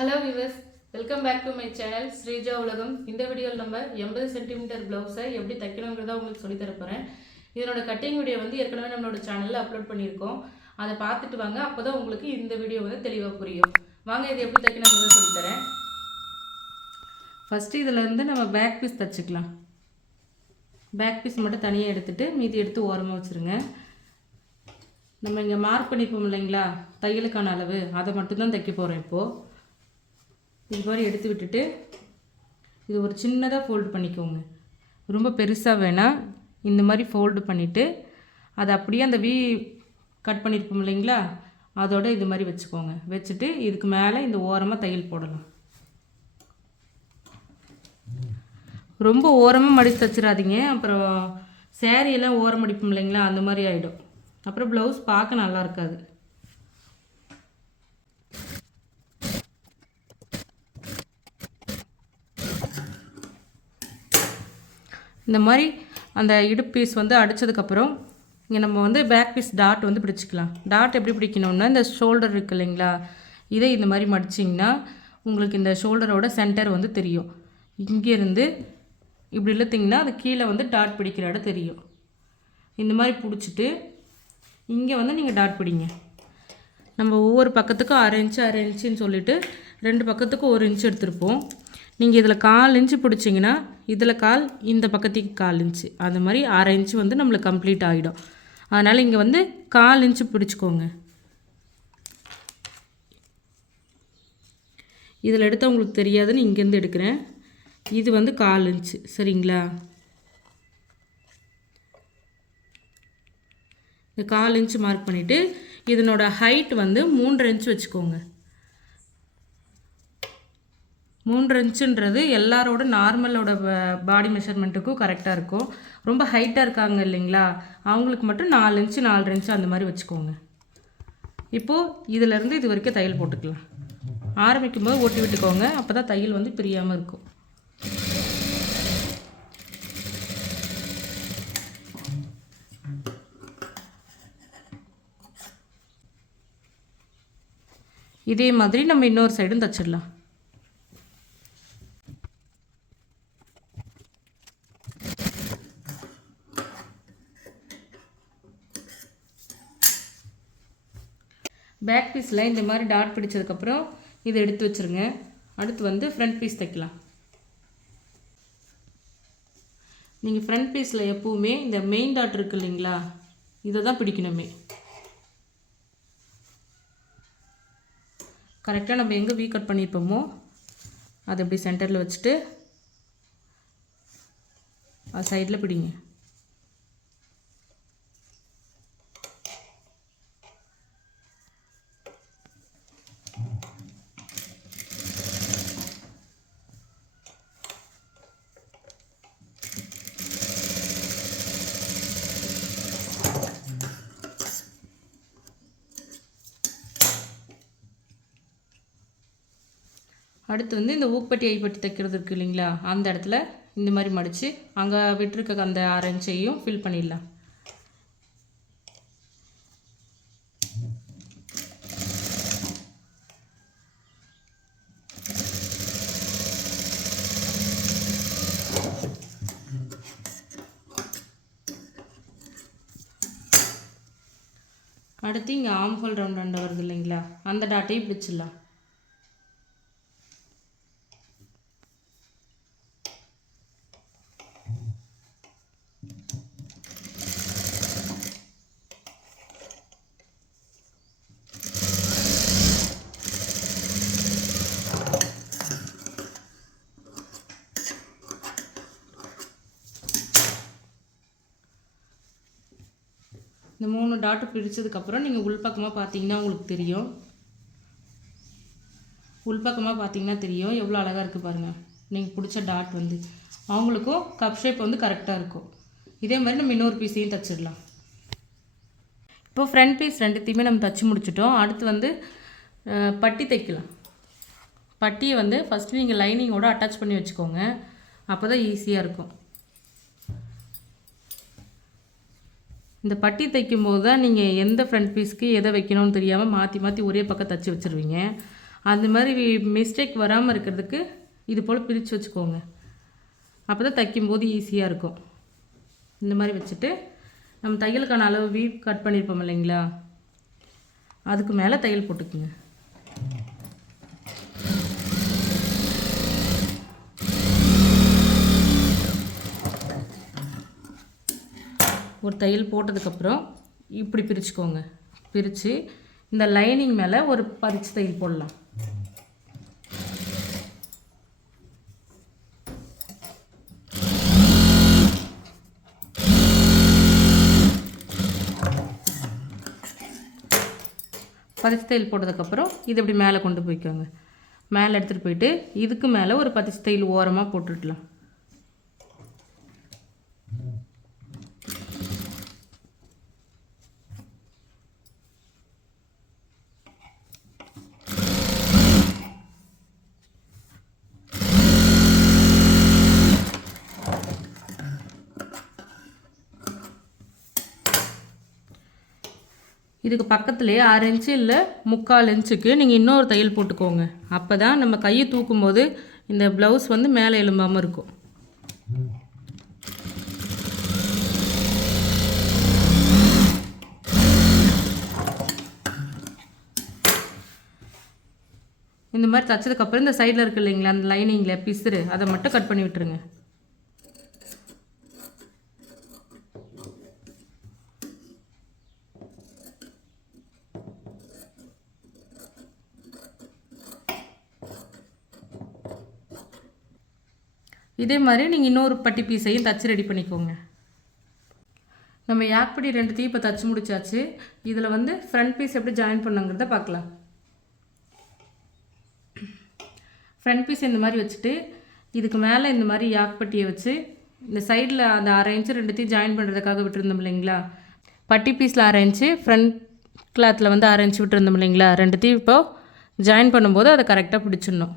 Hello viewers, welcome back to my channel Sreeja உலகம். இந்த வீடியோவில் நம்ம 80 சென்டிமீட்டர் ப்ளவுஸை எப்படி தைக்கணுங்கிறத உங்களுக்கு சொல்லி தரப்போகிறேன். இதனோட கட்டிங் வீடியோ ஏற்கனவே நம்மளோட சேனலில் அப்லோட் பண்ணியிருக்கோம். அதை பார்த்துட்டு வாங்க, அப்போ தான் உங்களுக்கு இந்த வீடியோ தெளிவாக புரியும். வாங்க இது எப்படி தைக்கணுங்கிறத சொல்லித்தரேன். ஃபஸ்ட்டு இதிலேருந்து நம்ம பேக் பீஸ் தைச்சிக்கலாம். பேக் பீஸ் மட்டும் தனியாக எடுத்துகிட்டு மீதி எடுத்து ஓரமாக வச்சுருங்க. நம்ம இங்கே மார்க் பண்ணிப்போம் இல்லைங்களா, தையலுக்கான அளவு, அதை மட்டும்தான் தைக்க போகிறேன் இப்போது. இது மாதிரி எடுத்து விட்டுட்டு இது ஒரு சின்னதாக ஃபோல்டு பண்ணிக்கோங்க. ரொம்ப பெருசாக வேணாம், இந்த மாதிரி ஃபோல்டு பண்ணிவிட்டு அதை அப்படியே அந்த வி கட் பண்ணியிருப்போம் இல்லைங்களா, அதோட இது மாதிரி வச்சுக்கோங்க. வச்சுட்டு இதுக்கு மேலே இந்த ஓரமாக தையல் போடலாம். ரொம்ப ஓரமாக மடித்து தைச்சிடாதீங்க, அப்புறம் சேரீயெல்லாம் ஓரம் மடிப்போம் இல்லைங்களா, அந்த மாதிரி ஆகிடும். அப்புறம் ப்ளவுஸ் பார்க்க நல்லா இருக்காது. இந்த மாதிரி அந்த இடுப்பு பீஸ் அடித்ததுக்கப்புறம் இங்கே நம்ம பேக் பீஸ் டாட் பிடிச்சிக்கலாம். டாட் எப்படி பிடிக்கணும்னா, இந்த ஷோல்டர் இருக்குது இல்லைங்களா, இதை இந்த மாதிரி மடிச்சிங்கன்னா உங்களுக்கு இந்த ஷோல்டரோட சென்டர் தெரியும். இங்கேருந்து இப்படி இழுத்திங்கன்னா அது கீழே டாட் பிடிக்கிற இடம் தெரியும். இந்த மாதிரி பிடிச்சிட்டு இங்கே நீங்கள் டாட் பிடிங்க. நம்ம ஒவ்வொரு பக்கத்துக்கும் 1/2 இன்ச்சு 1/2 இன்ச்சுன்னு சொல்லிவிட்டு 2 பக்கத்துக்கும் 1 இன்ச்சு எடுத்துருப்போம். நீங்கள் இதில் 1/4 இன்ச்சு பிடிச்சிங்கன்னா இதில் 1/4, இந்த பக்கத்துக்கு 1/4 இன்ச்சு, அந்த மாதிரி 1/2 இன்ச்சு நம்மளுக்கு கம்ப்ளீட் ஆகிடும். அதனால் இங்கே 1/4 இன்ச்சு பிடிச்சிக்கோங்க. இதில் எடுத்தால் உங்களுக்கு தெரியாதுன்னு இங்கேருந்து எடுக்கிறேன். இது 1/4 இன்ச்சு, சரிங்களா? இந்த 1/4 இன்ச்சு மார்க் பண்ணிவிட்டு இதனோட ஹைட் 3.5 இன்ச்சு வச்சுக்கோங்க. 3 இன்ச்சுன்றது எல்லாரோட நார்மலோட பாடி மெஷர்மெண்ட்டுக்கும் கரெக்டாக இருக்கும். ரொம்ப ஹைட்டாக இருக்காங்க இல்லைங்களா, அவங்களுக்கு மட்டும் 4 இன்ச்சு 4.5 இன்ச்சு அந்த மாதிரி வச்சுக்கோங்க. இப்போது இதிலேருந்து இது வரைக்கும் தையல் போட்டுக்கலாம். ஆரம்பிக்கும் போது ஓட்டி விட்டுக்கோங்க, அப்போ தான் தையல் பிரியாமல் இருக்கும். இதே மாதிரி நம்ம இன்னொரு சைடும் தைச்சிடலாம். பேக் பீஸில் இந்த மாதிரி டாட் பிடிச்சதுக்கப்புறம் இதை எடுத்து வச்சுருங்க. அடுத்து ஃப்ரண்ட் பீஸ் தைக்கலாம். நீங்கள் ஃப்ரண்ட் பீஸில் எப்போவுமே இந்த மெயின் டாட் இருக்குது இல்லைங்களா, இதை தான் பிடிக்கணுமே. கரெக்டாக நம்ம எங்கே வீ கட் பண்ணியிருப்போமோ அதை இப்படி சென்டரில் வச்சுட்டு அது சைடில் பிடிங்க. அடுத்து இந்த ஊக்பட்டி ஐப்பட்டி தைக்கிறது இருக்குது இல்லைங்களா, அந்த இடத்துல இந்த மாதிரி மடித்து அங்கே விட்டுருக்க அந்த 1/2 இன்ச்சையும் ஃபில் பண்ணிடலாம். அடுத்து இங்கே ஆம்ஹோல் ரவுண்ட் வருது இல்லைங்களா, அந்த டாட்டையும் பிடிச்சிடலாம். இந்த 3 டாட்டு பிடிச்சதுக்கப்புறம் நீங்கள் உள்பக்கமாக பார்த்தீங்கன்னா உங்களுக்கு தெரியும். உள்பக்கமாக பார்த்தீங்கன்னா தெரியும் எவ்வளோ அழகாக இருக்குது பாருங்கள். நீங்கள் பிடிச்ச டாட் அவங்களுக்கும் கப் ஷேப் கரெக்டாக இருக்கும். இதே மாதிரி நம்ம இன்னொரு பீஸையும் தைச்சிடலாம். இப்போது ஃப்ரண்ட் பீஸ் ரெண்டுத்தையுமே நம்ம தைச்சி முடிச்சிட்டோம். அடுத்து பட்டி தைக்கலாம். பட்டியை ஃபஸ்ட்டு நீங்கள் லைனிங்கோடு அட்டாச் பண்ணி வச்சுக்கோங்க, அப்போ தான் ஈஸியாக இருக்கும். இந்த பட்டி தைக்கும் போது தான் நீங்கள் எந்த ஃப்ரண்ட் பீஸ்க்கு எதை வைக்கணும்னு தெரியாமல் மாற்றி மாற்றி ஒரே பக்கம் தைச்சி வச்சுருவீங்க. அந்த மாதிரி மிஸ்டேக் வராமல் இருக்கிறதுக்கு இது போல் பிரித்து வச்சுக்கோங்க. அப்போ தான் தைக்கும்போது ஈஸியாக இருக்கும். இந்த மாதிரி வச்சுட்டு நம்ம தையலுக்கான அளவு வீப் கட் பண்ணியிருப்போம் இல்லைங்களா, அதுக்கு மேலே தையல் போட்டுக்குங்க. ஒரு தையல் போட்டதுக்கப்புறம் இப்படி பிரிச்சுக்கோங்க. பிரித்து இந்த லைனிங் மேலே ஒரு பறிச்சு தையல் போடலாம். பதிச்சு தையல் போட்டதுக்கப்புறம் இது இப்படி மேலே கொண்டு போய்க்கோங்க. மேலே எடுத்துகிட்டு போயிட்டு இதுக்கு மேலே ஒரு பதிச்சு தையல் ஓரமாக போட்டுடலாம். இதுக்கு பக்கத்துலேயே 6 இன்ச்சு இல்லை 3/4 இன்ச்சுக்கு நீங்கள் இன்னொரு தையல் போட்டுக்கோங்க. அப்போ தான் நம்ம கையை தூக்கும்போது இந்த ப்ளவுஸ் வந்து மேலே எழும்பாமல் இருக்கும். இந்த மாதிரி தைச்சதுக்கப்புறம் இந்த சைடில் இருக்குது இல்லைங்களா, அந்த லைனிங்கில் பிசுறு அதை மட்டும் கட் பண்ணி விட்டுருங்க. இதே மாதிரி நீங்கள் இன்னொரு பட்டி பீஸையும் தச்சு ரெடி பண்ணிக்கோங்க. நம்ம யாக்படி 2 இப்போ தச்சு முடிச்சாச்சு. இதில் வந்து ஃப்ரண்ட் பீஸ் எப்படி ஜாயின் பண்ணுங்கிறத பார்க்கலாம். ஃப்ரண்ட் பீஸ் இந்த மாதிரி வச்சுட்டு இதுக்கு மேலே இந்த மாதிரி யாக்பட்டியை வச்சு இந்த சைடில் அந்த 6 இன்ச்சு 2 ஜாயின் பண்ணுறதுக்காக விட்டுருந்தோம் இல்லைங்களா, பட்டி பீஸில் 6 இன்ச்சு ஃப்ரண்ட் கிளாத்தில் வந்து 6 இன்ச்சு விட்டுருந்தோம் இல்லைங்களா, 2 இப்போ ஜாயின் பண்ணும்போது அதை கரெக்டாக பிடிச்சிடணும்.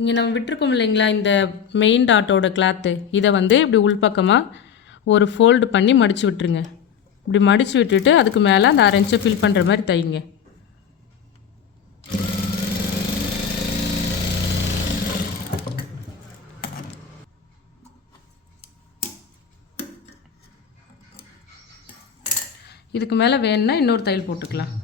இங்கே நம்ம விட்டுருக்கோம் இல்லைங்களா இந்த மெயின் டாட்டோட கிளாத்து, இதை வந்து இப்படி உள்பக்கமாக ஒரு ஃபோல்டு பண்ணி மடித்து விட்டுருங்க. இப்படி மடித்து விட்டுட்டு அதுக்கு மேலே அந்த 6 இன்ச்சை ஃபில் பண்ணுற மாதிரி தைங்க. இதுக்கு மேலே வேணும்னா இன்னொரு தையல் போட்டுக்கலாம்.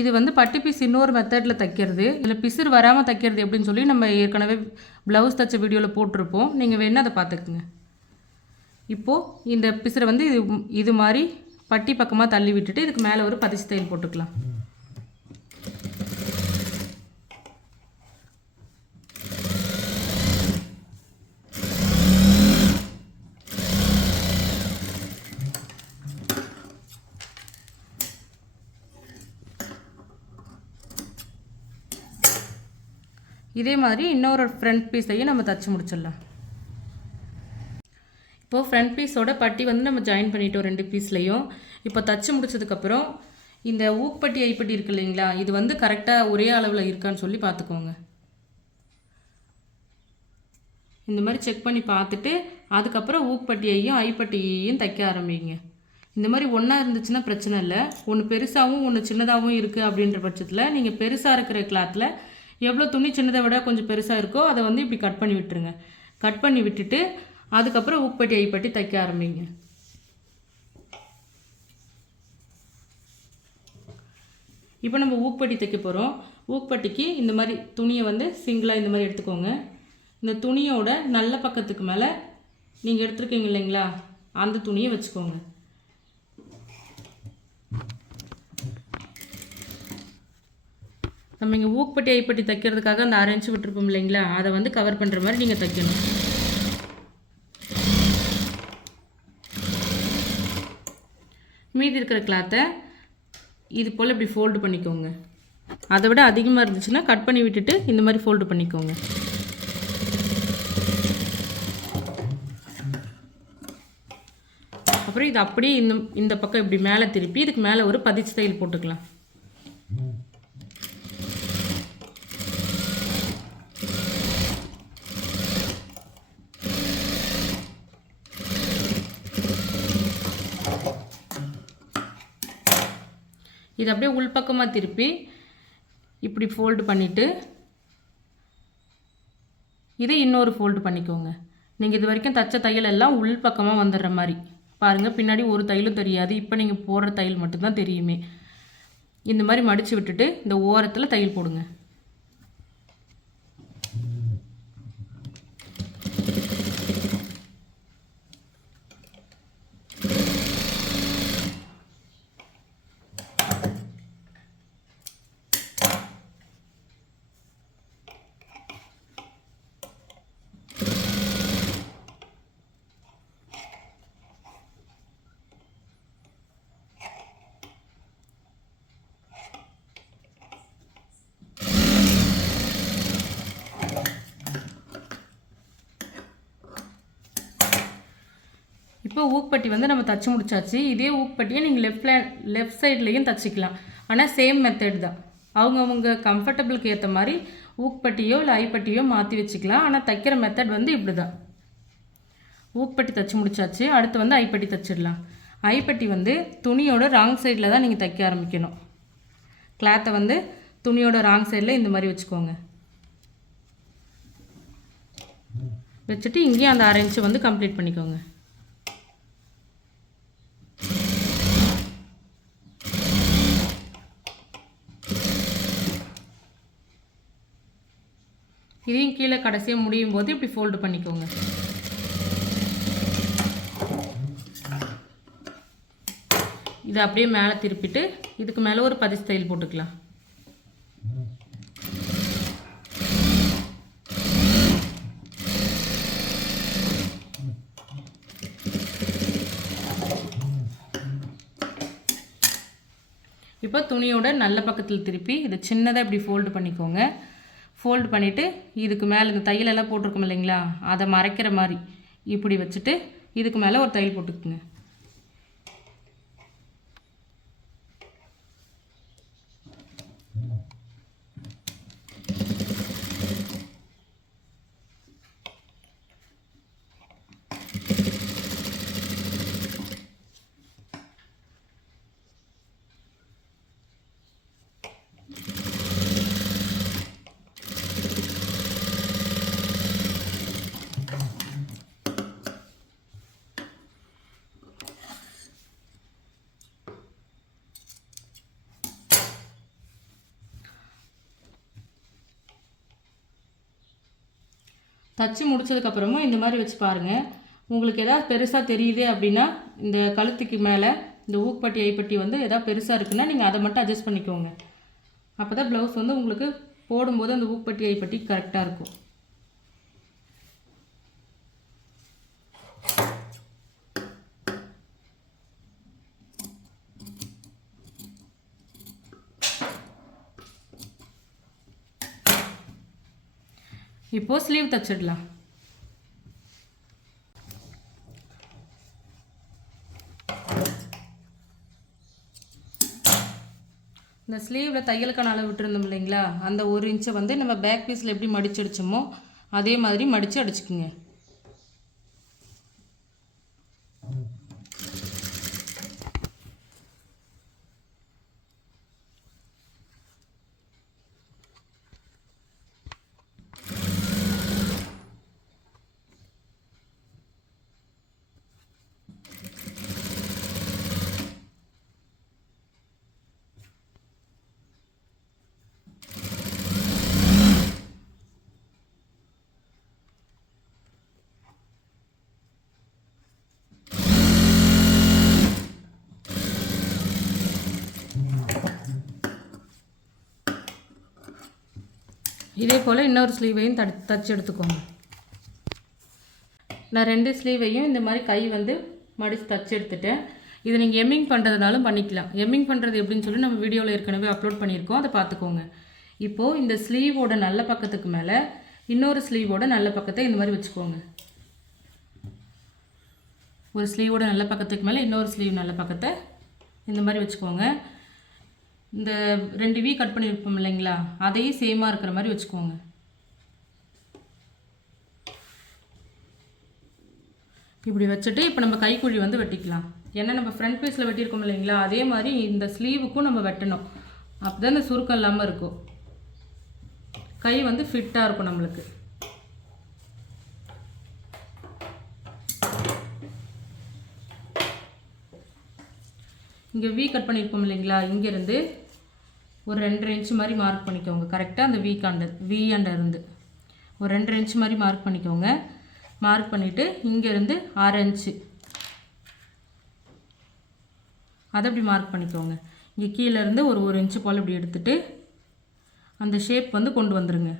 இது வந்து பட்டி பீஸ் இன்னொரு மெத்தடில் தைக்கிறது, இதில் பிசுறு வராமல் தைக்கிறது எப்படின்னு சொல்லி நம்ம ஏற்கனவே ப்ளவுஸ் தைச்ச வீடியோவில் போட்டிருப்போம். நீங்கள் வேணால் அதை பார்த்துக்குங்க. இப்போது இந்த பிசுரை வந்து இது மாதிரி பட்டி பக்கமாக தள்ளி விட்டுட்டு இதுக்கு மேலே ஒரு பதிச்சு தையல் போட்டுக்கலாம். இதே மாதிரி இன்னொரு ஃப்ரண்ட் பீஸையும் நம்ம தச்சு முடிச்சிடலாம். இப்போது ஃப்ரண்ட் பீஸோட பட்டி வந்து நம்ம ஜாயின் பண்ணிட்டோம் 2 பீஸ்லையும். இப்போ தச்சு முடிச்சதுக்கப்புறம் இந்த ஊக்பட்டி ஐப்பட்டி இருக்கு இல்லைங்களா, இது வந்து கரெக்டாக ஒரே அளவில் இருக்கான்னு சொல்லி பார்த்துக்கோங்க. இந்த மாதிரி செக் பண்ணி பார்த்துட்டு அதுக்கப்புறம் ஊக்பட்டியையும் ஐப்பட்டியையும் தைக்க ஆரம்பிங்க. இந்த மாதிரி ஒன்றா இருந்துச்சுன்னா பிரச்சனை இல்லை. ஒன்று பெருசாகவும் ஒன்று சின்னதாகவும் இருக்குது அப்படின்ற பட்சத்தில் நீங்கள் பெருசாக இருக்கிற கிளாத்தில் எவ்வளோ துணி சின்னதை விட கொஞ்சம் பெருசாக இருக்கோ அதை வந்து இப்படி கட் பண்ணி விட்டுருங்க. கட் பண்ணி விட்டுட்டு அதுக்கப்புறம் ஊக்பட்டி ஐப்பட்டி தைக்க ஆரம்பிங்க. இப்போ நம்ம ஊக்பட்டி தைக்க போகிறோம். ஊக்பட்டிக்கு இந்த மாதிரி துணியை வந்து சிங்கிளாக இந்த மாதிரி எடுத்துக்கோங்க. இந்த துணியோட நல்ல பக்கத்துக்கு மேலே நீங்கள் எடுத்துருக்கீங்க இல்லைங்களா, அந்த துணியை வச்சுக்கோங்க. நம்ம இங்கே ஊக்பட்டி ஐப்பட்டி தைக்கிறதுக்காக அந்த 6 இன்ச்சு விட்டுருப்போம் இல்லைங்களா, அதை வந்து கவர் பண்ணுற மாதிரி நீங்கள் தைக்கணும். மீதி இருக்கிற கிளாத்தை இது போல் இப்படி ஃபோல்டு பண்ணிக்கோங்க. அதை விட அதிகமாக இருந்துச்சுன்னா கட் பண்ணி விட்டுட்டு இந்த மாதிரி ஃபோல்டு பண்ணிக்கோங்க. அப்புறம் இது அப்படியே இந்த பக்கம் இப்படி மேலே திருப்பி இதுக்கு மேலே ஒரு பதிச்சு தையல் போட்டுக்கலாம். இது அப்படியே உள்பக்கமாக திருப்பி இப்படி ஃபோல்டு பண்ணிவிட்டு இது இன்னொரு ஃபோல்டு பண்ணிக்கோங்க. நீங்கள் இது வரைக்கும் தச்ச தையல் எல்லாம் உள் பக்கமாக வந்துடுற மாதிரி பாருங்கள். பின்னாடி ஒரு தையலும் தெரியாது. இப்போ நீங்கள் போடுற தையல் மட்டும்தான் தெரியுமே. இந்த மாதிரி மடித்து விட்டுட்டு இந்த ஓரத்தில் தையல் போடுங்க. இப்போ ஊக்பட்டி வந்து நம்ம தச்சு முடிச்சாச்சு. இதே ஊக்பட்டியை நீங்கள் லெஃப்ட் சைட்லேயும் தச்சுக்கலாம். ஆனால் சேம் மெத்தட் தான். அவங்கவுங்க கம்ஃபர்டபுளுக்கு ஏற்ற மாதிரி ஊக்பட்டியோ இல்லை ஐப்பட்டியோ மாற்றி வச்சுக்கலாம். ஆனால் தைக்கிற மெத்தட் வந்து இப்படி தான். ஊக்பட்டி தச்சு முடிச்சாச்சு. அடுத்து வந்து ஐப்பட்டி தச்சிடலாம். ஐப்பட்டி வந்து துணியோட ராங் சைடில் தான் நீங்கள் தைக்க ஆரம்பிக்கணும். கிளாத்தை வந்து துணியோட ராங் சைடில் இந்த மாதிரி வச்சுக்கோங்க. வச்சுட்டு இங்கேயும் அந்த 1/2 இன்ச்சு வந்து கம்ப்ளீட் பண்ணிக்கோங்க. இதையும் கீழே கடைசியாக முடியும் போது இப்படி ஃபோல்டு பண்ணிக்கோங்க. இதை அப்படியே மேலே திருப்பிட்டு இதுக்கு மேலே ஒரு பதிச்சு தையல் போட்டுக்கலாம். இப்போ துணியோட நல்ல பக்கத்தில் திருப்பி இதை சின்னதாக இப்படி ஃபோல்டு பண்ணிக்கோங்க. ஃபோல்டு பண்ணிவிட்டு இதுக்கு மேலே இந்த தையலெல்லாம் போட்டிருக்கோம் இல்லைங்களா, அதை மறைக்கிற மாதிரி இப்படி வச்சுட்டு இதுக்கு மேலே ஒரு தையல் போட்டுக்குங்க. தச்சு முடிச்சதுக்கப்புறமும் இந்த மாதிரி வச்சு பாருங்கள். உங்களுக்கு எதாவது பெருசாக தெரியுது அப்படின்னா இந்த கழுத்துக்கு மேலே இந்த ஊக்பட்டி ஐப்பட்டி வந்து எதாவது பெருசாக இருக்குன்னா நீங்கள் அதை மட்டும் அட்ஜஸ்ட் பண்ணிக்கோங்க. அப்போ தான் ப்ளவுஸ் வந்து உங்களுக்கு போடும்போது அந்த ஊக்பட்டி ஐப்பட்டி கரெக்டாக இருக்கும். இப்போது ஸ்லீவ் தச்சிடலாம். இந்த ஸ்லீவில் தையலுக்கான அளவு விட்டுருந்தோம் இல்லைங்களா, அந்த 1 இன்ச்சை வந்து நம்ம பேக் பீஸில் எப்படி மடித்து அடித்தோமோ அதே மாதிரி மடித்து அடிச்சுக்குங்க. இதே போல் இன்னொரு ஸ்லீவையும் தச்சு எடுத்துக்கோங்க. நான் 2 ஸ்லீவையும் இந்த மாதிரி கை வந்து மடித்து தச்சு எடுத்துட்டேன். இது நீங்கள் எம்மிங் பண்ணுறதுனாலும் பண்ணிக்கலாம். எம்மிங் பண்ணுறது எப்படின்னு சொல்லி நம்ம வீடியோவில் ஏற்கனவே அப்லோட் பண்ணியிருக்கோம், அதை பார்த்துக்கோங்க. இப்போது இந்த ஸ்லீவோட நல்ல பக்கத்துக்கு மேலே இன்னொரு ஸ்லீவோட நல்ல பக்கத்தை இந்த மாதிரி வச்சுக்கோங்க. ஒரு ஸ்லீவோட நல்ல பக்கத்துக்கு மேலே இன்னொரு ஸ்லீவ் நல்ல பக்கத்தை இந்த மாதிரி வச்சுக்கோங்க. இந்த 2 வி கட் பண்ணியிருப்போம் இல்லைங்களா, அதையும் சேமாக இருக்கிற மாதிரி வச்சுக்கோங்க. இப்படி வச்சுட்டு இப்போ நம்ம கைக்குழி வந்து வெட்டிக்கலாம். ஏன்னா நம்ம ஃப்ரண்ட் பீஸில் வெட்டியிருக்கோம் இல்லைங்களா, அதே மாதிரி இந்த ஸ்லீவுக்கும் நம்ம வெட்டணும். அப்போ தான் இந்த சுருக்கம் இல்லாமல் இருக்கும், கை வந்து ஃபிட்டாக இருக்கும் நம்மளுக்கு. இங்கே வி கட் பண்ணியிருக்கோம் இல்லைங்களா, இங்கேருந்து ஒரு 2.5 இன்ச்சு மாதிரி மார்க் பண்ணிக்கோங்க. கரெக்டாக அந்த வி இருந்து ஒரு 2.5 இன்ச்சு மாதிரி மார்க் பண்ணிக்கோங்க. மார்க் பண்ணிவிட்டு இங்கேருந்து 6 இன்ச்சு அதை அப்படி மார்க் பண்ணிக்கோங்க. இங்கே கீழேருந்து ஒரு 1 இன்ச்சு போல் இப்படி எடுத்துகிட்டு அந்த ஷேப் வந்து கொண்டு வந்துடுங்க.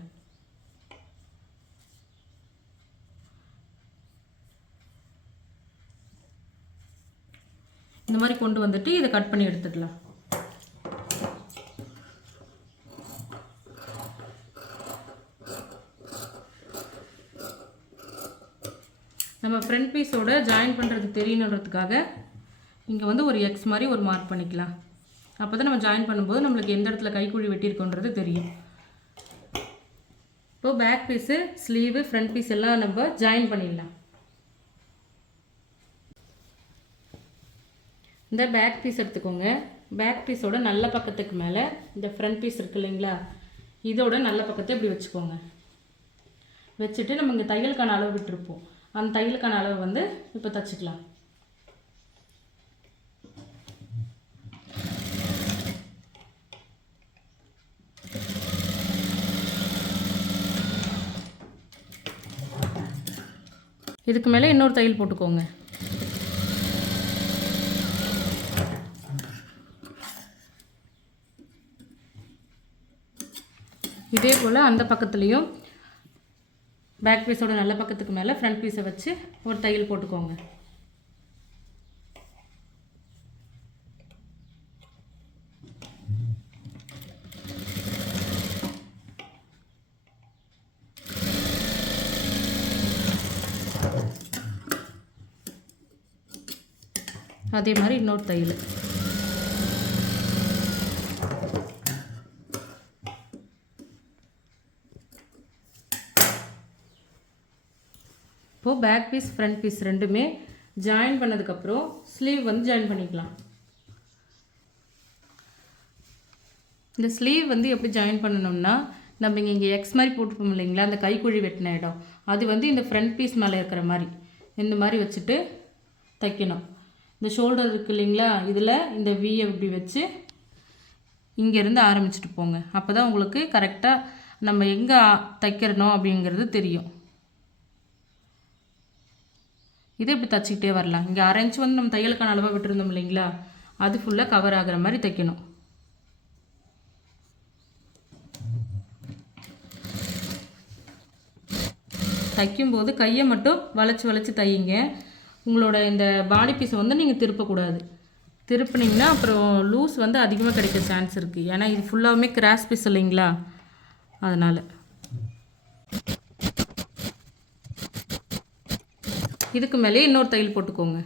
இந்த மாதிரி கொண்டு வந்துட்டு இதை கட் பண்ணி எடுத்துக்கலாம். நம்ம ஃப்ரண்ட் பீஸோட ஜாயின் பண்ணுறது தெரியணுன்றதுக்காக இங்கே வந்து ஒரு எக்ஸ் மாதிரி ஒரு மார்க் பண்ணிக்கலாம். அப்போ தான் நம்ம ஜாயின் பண்ணும்போது நம்மளுக்கு எந்த இடத்துல கைக்குழி வெட்டியிருக்கோன்றது தெரியும். இப்போது back piece, sleeve, front piece எல்லாம் நம்ம ஜாயின் பண்ணிடலாம். இந்த பேக் பீஸ் எடுத்துக்கோங்க. பேக் பீஸோட நல்ல பக்கத்துக்கு மேலே இந்த ஃப்ரண்ட் பீஸ் இருக்குது இல்லைங்களா, இதோட நல்ல பக்கத்தை இப்படி வச்சுக்கோங்க. வச்சுட்டு நம்ம இங்கே தையலுக்கான அளவு விட்டுருப்போம், அந்த தையலுக்கான அளவு வந்து இப்போ தைச்சிக்கலாம். இதுக்கு மேலே இன்னொரு தையல் போட்டுக்கோங்க. இதே போல் அந்த பக்கத்துலேயும் பேக் பீஸோட நல்ல பக்கத்துக்கு மேலே ஃப்ரண்ட் பீஸை வச்சு ஒரு தையல் போட்டுக்கோங்க. அதே மாதிரி இன்னொரு தையல். இப்போது பேக் பீஸ் ஃப்ரண்ட் பீஸ் ரெண்டுமே ஜாயின் பண்ணதுக்கப்புறம் ஸ்லீவ் வந்து ஜாயின் பண்ணிக்கலாம். இந்த ஸ்லீவ் வந்து எப்படி ஜாயின் பண்ணணும்னா, நம்ம இங்கே எக்ஸ் மாதிரி போட்டுப்போம் இல்லைங்களா, அந்த கைக்குழி வெட்டின இடம், அது வந்து இந்த ஃப்ரண்ட் பீஸ் மேலே இருக்கிற மாதிரி இந்த மாதிரி வச்சுட்டு தைக்கணும். இந்த ஷோல்டர் இருக்குது இல்லைங்களா, இதில் இந்த வியை இப்படி வச்சு இங்கேருந்து ஆரம்பிச்சுட்டு போங்க. அப்போ தான் உங்களுக்கு கரெக்டாக நம்ம எங்கே தைக்கிறனோ அப்படிங்கிறது தெரியும். இதை இப்படி தைச்சிக்கிட்டே வரலாம். இங்கே 1/2 இன்ச்சு வந்து நம்ம தையலுக்கான அளவாக விட்டுருந்தோம் இல்லைங்களா, அது ஃபுல்லாக கவர் ஆகிற மாதிரி தைக்கணும். தைக்கும்போது கையை மட்டும் வளைச்சி தையுங்க. உங்களோட இந்த பாடி பீஸை வந்து நீங்கள் திருப்பக்கூடாது. திருப்பினீங்கன்னா அப்புறம் லூஸ் வந்து அதிகமாக கிடைக்க சான்ஸ் இருக்குது. ஏன்னா இது ஃபுல்லாகவுமே கிராஸ் பீஸ் இல்லைங்களா, அதனால். இதுக்கு மேலே இன்னொரு தையல் போட்டுக்கோங்க.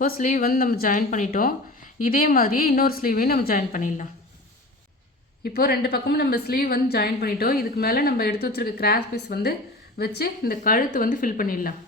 இப்போ ஸ்லீவ் வந்து நம்ம ஜாயின் பண்ணிட்டோம். இதே மாதிரியே இன்னொரு ஸ்லீவையும் நம்ம ஜாயின் பண்ணிடலாம். இப்போது 2 பக்கமும் நம்ம ஸ்லீவ் வந்து ஜாயின் பண்ணிட்டோம். இதுக்கு மேலே நம்ம எடுத்து வச்சுருக்க கிராஸ் பீஸ் வந்து வச்சு இந்த கழுத்து வந்து ஃபில் பண்ணிடலாம்.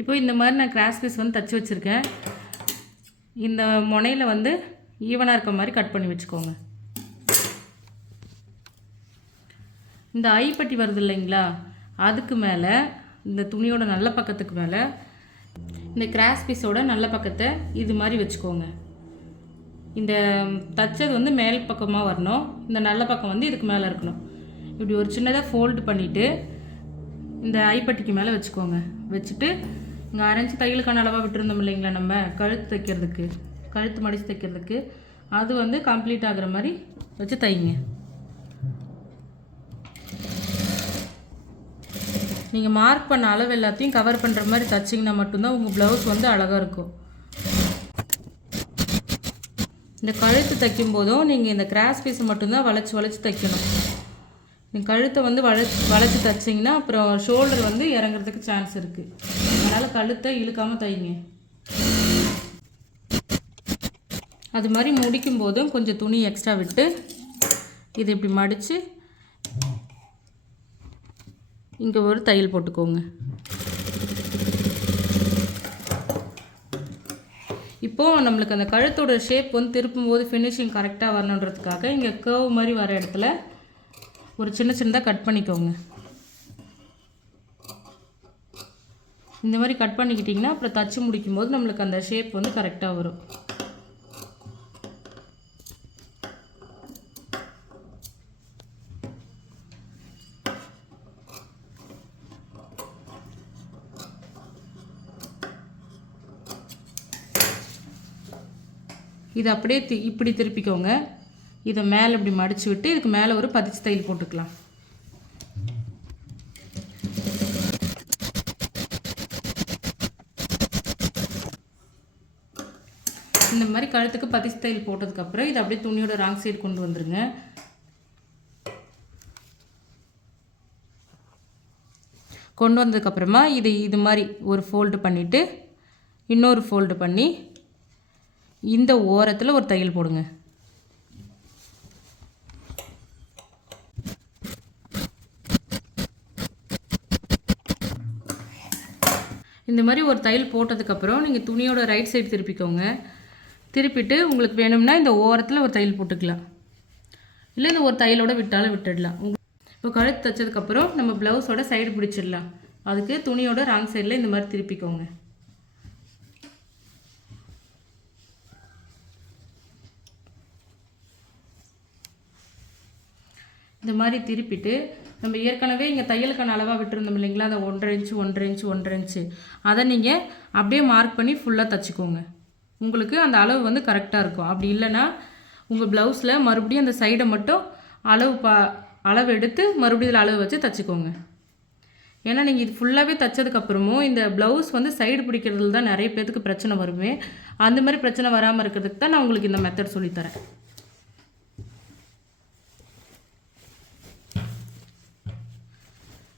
இப்போ இந்த மாதிரி நான் கிராஸ் பீஸ் வந்து தச்சு வச்சுருக்கேன். இந்த முனையில் வந்து ஈவனாக இருக்க மாதிரி கட் பண்ணி வச்சுக்கோங்க. இந்த ஐப்பட்டி வருது இல்லைங்களா, அதுக்கு மேலே இந்த துணியோட நல்ல பக்கத்துக்கு மேலே இந்த கிராஸ் பீஸோட நல்ல பக்கத்தை இது மாதிரி வச்சுக்கோங்க. இந்த தச்சது வந்து மேல் பக்கமாக வரணும், இந்த நல்ல பக்கம் வந்து இதுக்கு மேலே இருக்கணும். இப்படி ஒரு சின்னதாக ஃபோல்டு பண்ணிவிட்டு இந்த ஐப்பட்டிக்கு மேலே வச்சுக்கோங்க. வச்சுட்டு இங்கே அரைஞ்சி தையலுக்கான அளவாக விட்டுருந்தோம் இல்லைங்களா, நம்ம கழுத்து தைக்கிறதுக்கு, கழுத்து மடித்து தைக்கிறதுக்கு, அது வந்து கம்ப்ளீட் ஆகிற மாதிரி வச்சு தைங்க. நீங்கள் மார்க் பண்ண அளவு எல்லாத்தையும் கவர் பண்ணுற மாதிரி தைச்சிங்கன்னா மட்டும்தான் உங்கள் ப்ளவுஸ் வந்து அழகாக இருக்கும். இந்த கழுத்து தைக்கும் போதும் நீங்கள் இந்த கிராஸ் பீஸை மட்டும்தான் வளைச்சி தைக்கணும். நீங்கள் கழுத்தை வந்து வளைச்சி தைச்சிங்கன்னா அப்புறம் ஷோல்டர் வந்து இறங்குறதுக்கு சான்ஸ் இருக்குது. அதனால் கழுத்தை இழுக்காமல் தைங்க. அது மாதிரி முடிக்கும் போதும் கொஞ்சம் துணி எக்ஸ்ட்ரா விட்டு இது இப்படி மடித்து இங்கே ஒரு தையல் போட்டுக்கோங்க. இப்போது நம்மளுக்கு அந்த கழுத்தோட ஷேப் வந்து திருப்பும்போது ஃபினிஷிங் கரெக்டாக வரணுன்றதுக்காக இங்கே கர்வ் மாதிரி வர இடத்துல ஒரு சின்னதாக கட் பண்ணிக்கோங்க. இந்த மாதிரி கட் பண்ணிக்கிட்டிங்கன்னா அப்புறம் தச்சு முடிக்கும்போது நம்மளுக்கு அந்த ஷேப் வந்து கரெக்டாக வரும். இதை அப்படியே இப்படி திருப்பிக்கோங்க. இதை மேலே இப்படி மடித்து விட்டு இதுக்கு மேலே ஒரு பதிச்சு தையல் போட்டுக்கலாம். இந்த மாதிரி கழுத்துக்கு பதிச்சு தையல் போட்டதுக்கப்புறம் இதை அப்படியே துணியோட ராங் சைடு கொண்டு வந்துடுங்க. கொண்டு வந்ததுக்கப்புறமா இது மாதிரி ஒரு ஃபோல்டு பண்ணிவிட்டு இன்னொரு ஃபோல்டு பண்ணி இந்த ஓரத்தில் ஒரு தையல் போடுங்க. இந்த மாதிரி ஒரு தையல் போட்டதுக்கப்புறம் நீங்கள் துணியோட ரைட் சைடு திருப்பிக்கோங்க. திருப்பிட்டு உங்களுக்கு வேணும்னா இந்த ஓரத்தில் ஒரு தையல் போட்டுக்கலாம், இல்லை இந்த ஒரு தையலோட விட்டாலும் விட்டுடலாம். இப்போ கழுத்து தைச்சதுக்கப்புறம் நம்ம ப்ளவுஸோட சைடு பிடிச்சிடலாம். அதுக்கு துணியோட ராங் சைடில் இந்த மாதிரி திருப்பிக்கோங்க. இந்த மாதிரி திருப்பிட்டு நம்ம ஏற்கனவே இங்கே தையலுக்கான அளவாக விட்டுருந்தோம் இல்லைங்களா, அந்த 1.5 இன்ச்சு அதை நீங்கள் அப்படியே மார்க் பண்ணி ஃபுல்லாக தைச்சிக்கோங்க. உங்களுக்கு அந்த அளவு வந்து கரெக்டாக இருக்கும். அப்படி இல்லைன்னா உங்கள் ப்ளவுஸில் மறுபடியும் அந்த சைடை மட்டும் அளவு எடுத்து மறுபடியும் இதில் அளவு வச்சு தைச்சிக்கோங்க. ஏன்னா நீங்கள் இது ஃபுல்லாகவே தைச்சதுக்கப்புறமும் இந்த ப்ளவுஸ் வந்து சைடு பிடிக்கிறதுல தான் நிறைய பேருக்கு பிரச்சனை வருமே. அந்த மாதிரி பிரச்சனை வராமல் இருக்கிறதுக்கு தான் நான் உங்களுக்கு இந்த மெத்தட் சொல்லித்தரேன்.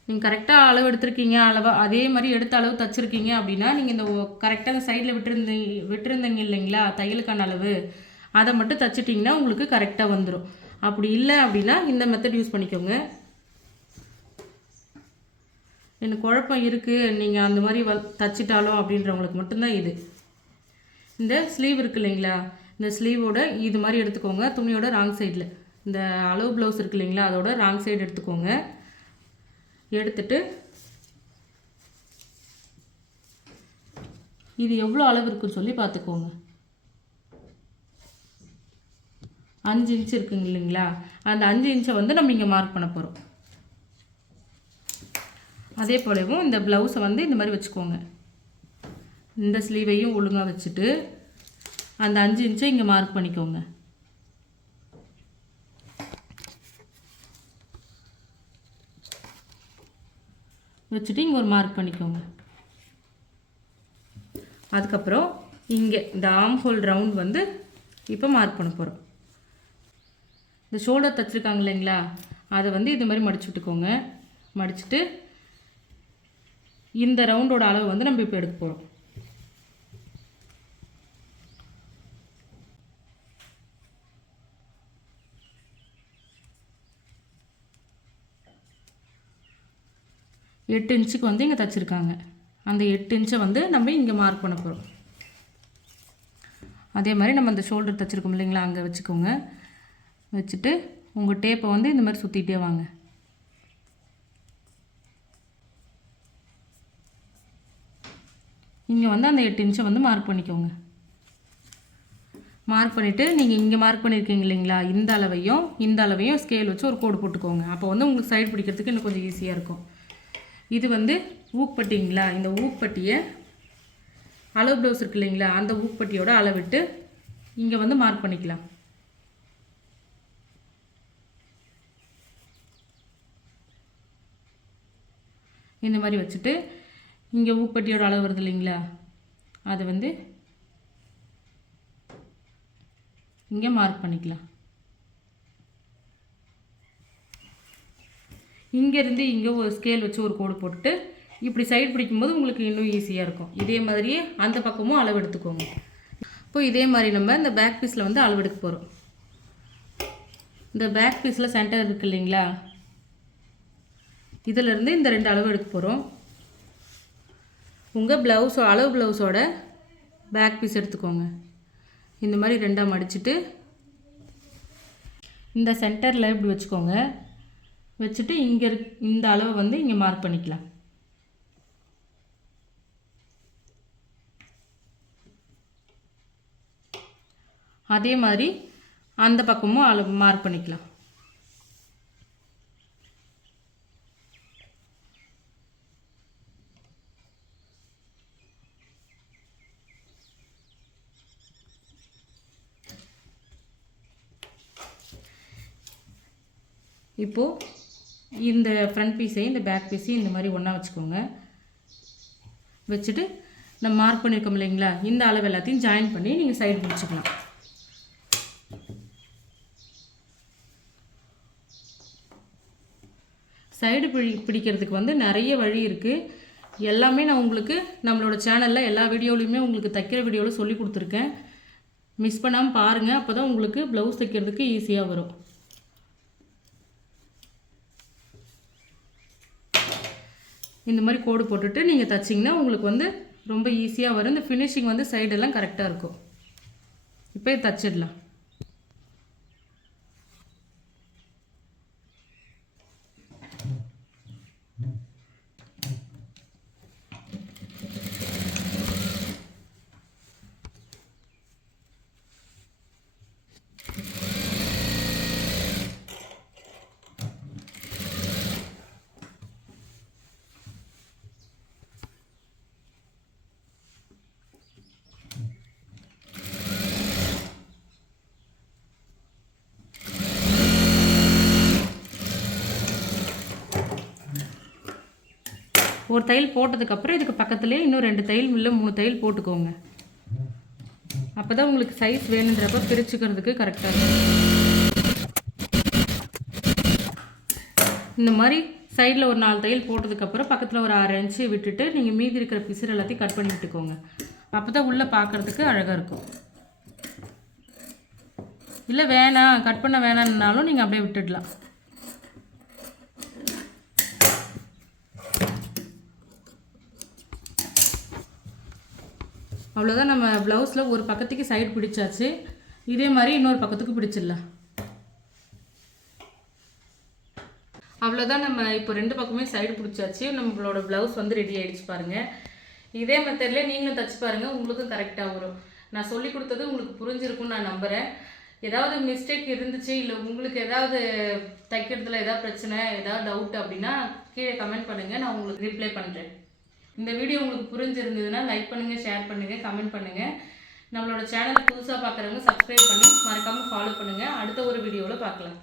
நீங்கள் கரெக்டாக அளவு எடுத்துருக்கீங்க, அதே மாதிரி எடுத்த அளவு தைச்சிருக்கீங்க அப்படின்னா நீங்கள் இந்த கரெக்டாக அந்த சைடில் விட்டுருந்தீங்க இல்லைங்களா தையலுக்கான அளவு, அதை மட்டும் தைச்சிட்டிங்கன்னா உங்களுக்கு கரெக்டாக வந்துடும். அப்படி இல்லை அப்படின்னா இந்த மெத்தட் யூஸ் பண்ணிக்கோங்க. எனக்கு குழப்பம் இருக்குது நீங்கள் அந்த மாதிரி தைச்சிட்டாலும் அப்படின்றவங்களுக்கு மட்டும்தான் இது. இந்த ஸ்லீவ் இருக்குது இல்லைங்களா, இந்த ஸ்லீவோட இது மாதிரி எடுத்துக்கோங்க. துணியோட ராங் சைடில் இந்த அளவு ப்ளவுஸ் இருக்குது இல்லைங்களா, அதோட ராங் சைடு எடுத்துக்கோங்க. எடுத்துட்டு இது எவ்வளோ அளவு இருக்குன்னு சொல்லி பார்த்துக்கோங்க. 5 இன்ச்சு இருக்குங்க இல்லைங்களா, அந்த 5 இன்ச்சை வந்து நம்ம இங்கே மார்க் பண்ண போகிறோம். அதே போலவும் இந்த ப்ளவுஸை வந்து இந்த மாதிரி வச்சுக்கோங்க. இந்த ஸ்லீவையும் ஒழுங்காக வச்சுட்டு அந்த 5 இன்ச்சை இங்கே மார்க் பண்ணிக்கோங்க. வச்சுட்டு இங்கே ஒரு மார்க் பண்ணிக்கோங்க. அதுக்கப்புறம் இங்கே இந்த ஆர்ம் ஹோல் ரவுண்ட் வந்து இப்போ மார்க் பண்ண போகிறோம். இந்த ஷோல்டர் தைச்சிருக்காங்க இல்லைங்களா, அதை வந்து இது மாதிரி மடிச்சு விட்டுக்கோங்க. மடிச்சுட்டு இந்த ரவுண்டோட அளவு வந்து நம்ம இப்போ எடுக்க போகிறோம். எட்டு இன்ச்சுக்கு வந்து இங்கே தைச்சிருக்காங்க. அந்த 8 இன்ச்சை வந்து நம்ம இங்கே மார்க் பண்ண போகிறோம். அதே மாதிரி நம்ம அந்த ஷோல்டர் தைச்சிருக்கோம் இல்லைங்களா, அங்கே வச்சுக்கோங்க. வச்சுட்டு உங்கள் டேப்பை வந்து இந்த மாதிரி சுற்றிட்டே வாங்க. இங்கே வந்து அந்த 8 இன்ச்சை வந்து மார்க் பண்ணிக்கோங்க. மார்க் பண்ணிவிட்டு நீங்கள் இங்கே மார்க் பண்ணியிருக்கீங்க இல்லைங்களா, இந்த அளவையும் ஸ்கேல் வச்சு ஒரு கோடு போட்டுக்கோங்க. அப்போ வந்து உங்களுக்கு சைடு பிடிக்கிறதுக்கு இன்னும் கொஞ்சம் ஈஸியாக இருக்கும். இது வந்து ஊக்பட்டிங்களா, இந்த ஊக்பட்டியை அளவு ப்ளவுஸ் இருக்குது இல்லைங்களா, அந்த ஊக்பட்டியோட அளவிட்டு இங்கே வந்து மார்க் பண்ணிக்கலாம். இந்த மாதிரி வச்சுட்டு இங்கே ஊக்பட்டியோட அளவு வருது இல்லைங்களா, அதை வந்து இங்கே மார்க் பண்ணிக்கலாம். இங்கேருந்து இங்கே ஒரு ஸ்கேல் வச்சு ஒரு கோடு போட்டுட்டு இப்படி சைடு பிடிக்கும்போது உங்களுக்கு இன்னும் ஈஸியாக இருக்கும். இதே மாதிரியே அந்த பக்கமும் அளவு எடுத்துக்கோங்க. இப்போ இதே மாதிரி நம்ம இந்த பேக் பீஸில் வந்து அளவு எடுக்க போகிறோம். இந்த பேக் பீஸில் சென்டர் இருக்குது இல்லைங்களா, இதிலேருந்து இந்த 2 அளவு எடுக்க போகிறோம். உங்கள் அளவு ப்ளவுஸோட பேக் பீஸ் எடுத்துக்கோங்க. இந்த மாதிரி 2ஆக மடிச்சுட்டு இந்த சென்டரில் இப்படி வச்சுக்கோங்க. வச்சுட்டு இங்கே இந்த அளவை வந்து இங்கே மார்க் பண்ணிக்கலாம். அதே மாதிரி அந்த பக்கமும் அளவு மார்க் பண்ணிக்கலாம். இப்போது இந்த ஃப்ரண்ட் பீஸையும் இந்த பேக் பீஸையும் இந்த மாதிரி ஒன்றா வச்சுக்கோங்க. வச்சுட்டு நம்ம மார்க் பண்ணியிருக்கோம் இல்லைங்களா, இந்த அளவு எல்லாத்தையும் ஜாயின் பண்ணி நீங்கள் சைடு பிடிச்சிக்கலாம். சைடு பிடிக்கிறதுக்கு வந்து நிறைய வழி இருக்குது. எல்லாமே நான் உங்களுக்கு நம்மளோட சேனலில் எல்லா வீடியோலையுமே உங்களுக்கு தைக்கிற வீடியோவில் சொல்லி கொடுத்துருக்கேன். மிஸ் பண்ணாமல் பாருங்கள். அப்போ தான் உங்களுக்கு ப்ளவுஸ் தைக்கிறதுக்கு ஈஸியாக வரும். இந்த மாதிரி கோடு போட்டுட்டு நீங்கள் தைச்சிங்கன்னா உங்களுக்கு வந்து ரொம்ப ஈஸியாக வரும். இந்த ஃபினிஷிங் வந்து சைடெல்லாம் கரெக்டாக இருக்கும். இப்போ தைச்சிடலாம். ஒரு தையல் போட்டதுக்கப்புறம் இதுக்கு பக்கத்துலேயே இன்னும் 2 தையல் இல்லை 3 தையல் போட்டுக்கோங்க. அப்போ தான் உங்களுக்கு சைஸ் வேணுன்றப்ப பிரிச்சுக்கிறதுக்கு கரெக்டாக இருக்கும். இந்த மாதிரி சைடில் ஒரு 4 தையல் போட்டதுக்கப்புறம் பக்கத்தில் ஒரு 6 இன்ச்சு விட்டுட்டு நீங்கள் மீதி இருக்கிற பிசுறு எல்லாத்தையும் கட் பண்ணி விட்டுக்கோங்க. அப்போ தான் உள்ளே பார்க்குறதுக்கு அழகாக இருக்கும். இல்லை வேணாம் கட் பண்ண வேணான்னாலும் நீங்கள் அப்படியே விட்டுடலாம். அவ்வளோதான். நம்ம ப்ளவுஸில் ஒரு பக்கத்துக்கு சைடு பிடிச்சாச்சு. இதே மாதிரி இன்னொரு பக்கத்துக்கு பிடிச்சிடலாம். அவ்வளோதான். நம்ம இப்போ 2 பக்கமே சைடு பிடிச்சாச்சு. நம்மளோட ப்ளவுஸ் வந்து ரெடி ஆகிடுச்சு பாருங்கள். இதே மெத்தட்லேயே நீங்களும் தைச்சி பாருங்கள், உங்களுக்கும் கரெக்டாக வரும். நான் சொல்லி கொடுத்தது உங்களுக்கு புரிஞ்சிருக்கும்னு நான் நம்புகிறேன். ஏதாவது மிஸ்டேக் இருந்துச்சு, இல்லை உங்களுக்கு ஏதாவது தைக்கிறதுல ஏதாவது பிரச்சனை, ஏதாவது டவுட் அப்படின்னா கீழே கமெண்ட் பண்ணுங்கள், நான் உங்களுக்கு ரிப்ளை பண்ணுறேன். இந்த வீடியோ உங்களுக்கு புரிஞ்சிருந்ததுன்னா லைக் பண்ணுங்கள், ஷேர் பண்ணுங்கள், கமெண்ட் பண்ணுங்கள். நம்மளோட சேனலை புதுசாக பார்க்குறவங்க சப்ஸ்கிரைப் பண்ணி மறக்காமல் ஃபாலோ பண்ணுங்கள். அடுத்த ஒரு வீடியோவில் பார்க்கலாம்.